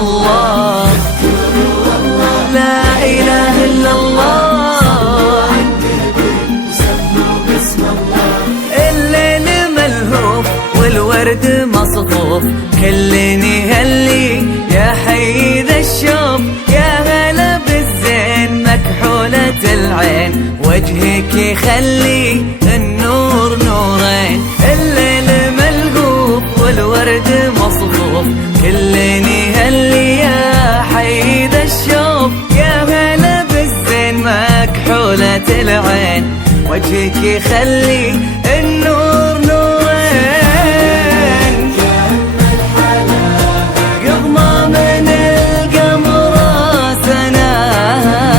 الله، لا إله إلا الله، الليل ملهوف والورد مصفوف، كلني هلي يا حي ذا الشوف، يا هلا بالزين مكحولة العين، وجهك يخلي النور نورين، الليل ملهوف والورد مصفوف، كلني هلي يا حي ذا الشوف، يا هلا بالزين مكحولة العين، وجهك يخلي النور نورين، قضمة من القمر سناها،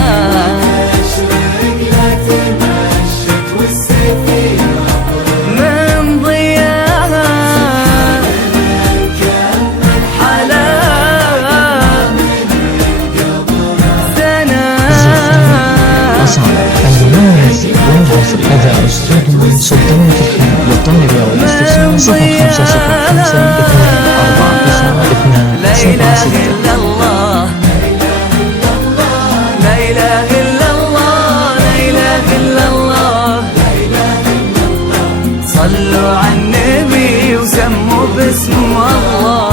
من ضياها حلاها سناها. المميز والعصر أداء أستاذ سلطان الحين للطالب والاستفسار 0505 لا إله إلا الله، لا إله إلا الله، لا إله إلا الله، صلوا على النبي وسموا باسم الله.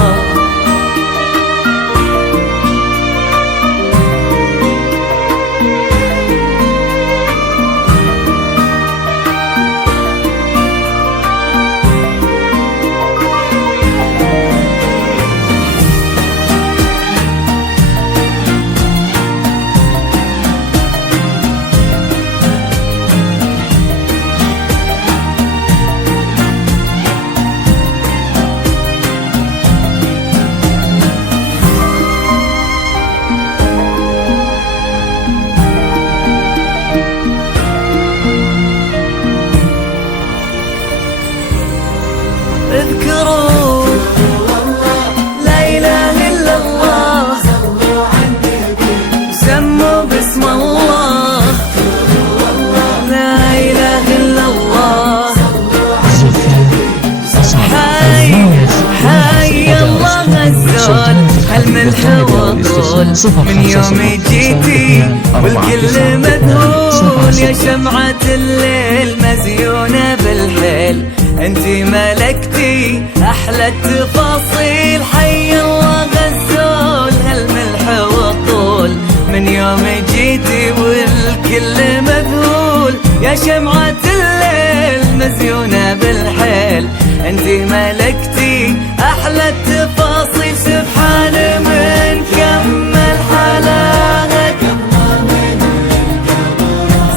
اذكروا لا إله إلا الله، سموا باسم الله، لا إله إلا الله، حي الله الزول هالملح والطول، من يوم جيتي والكل مذهول، يا شمعة الليل مزيونة بالحيل، انتي ملكتي احلى التفاصيل، حي الله غزول هالملح والطول، من يوم جيتي والكل مذهول، يا شمعة الليل مزيونة بالحيل، انتي ملكتي احلى التفاصيل، سبحان من كمل حلاوتك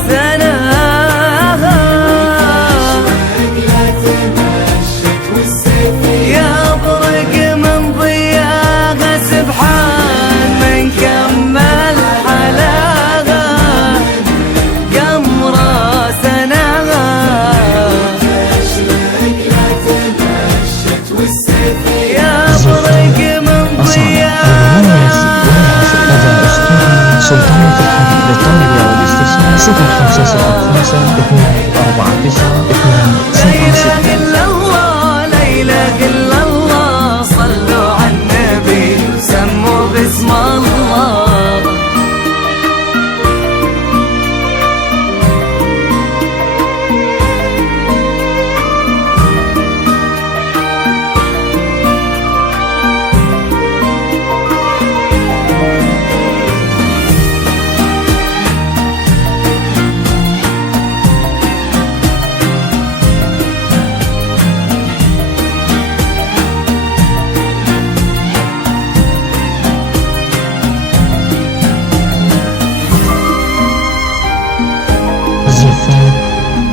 سناها، يا برق من ضياها، سبحان من كمل حلاها، قمرة سناها، يا برق من ضياها. سلطان الحين للطالب والاستفسار 0505 249 لا إله إلا الله، لا إله إلا الله، صلوا على النبي سموا باسم الله.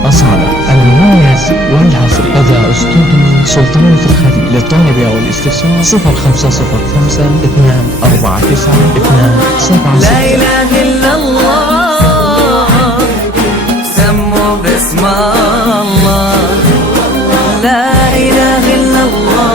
أصالة المميز والعصر أداء أستاذ سلطان الخليل للطالب والاستفسار 0505 249 276. لا إله إلا الله، سموا باسم الله، لا إله إلا الله،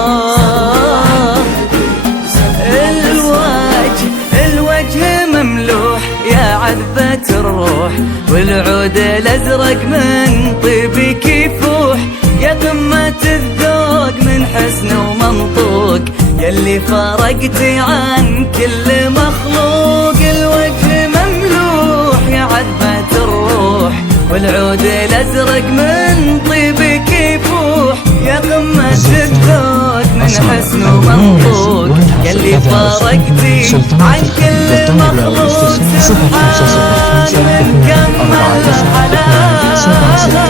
الوجه مملوح يا عذبة الروح، والعود الأزرق من طيبك يفوح، يا قمة الذوق من حسن ومنطوق، يلي فرقتي عن كل مخلوق، الوجه مملوح يا عذبة الروح، والعود الازرق من طيبك يفوح، يا قمة الذوق من حسن ومنطوق، يلي فرقتي عن كل مخلوق، سبحان من كمل حلاوة. سلطان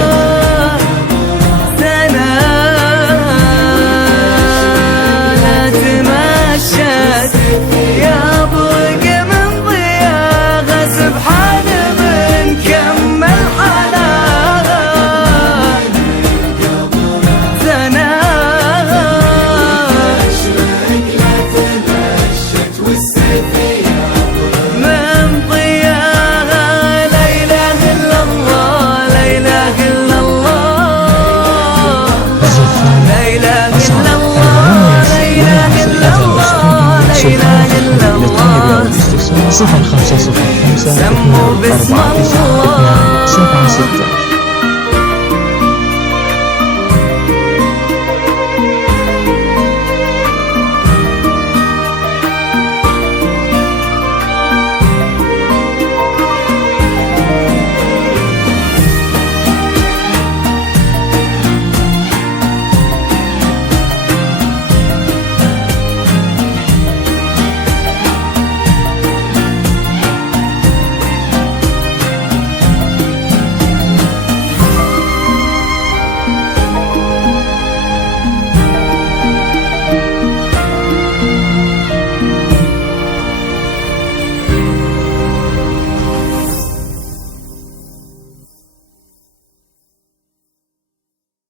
0505 سموا باسم الله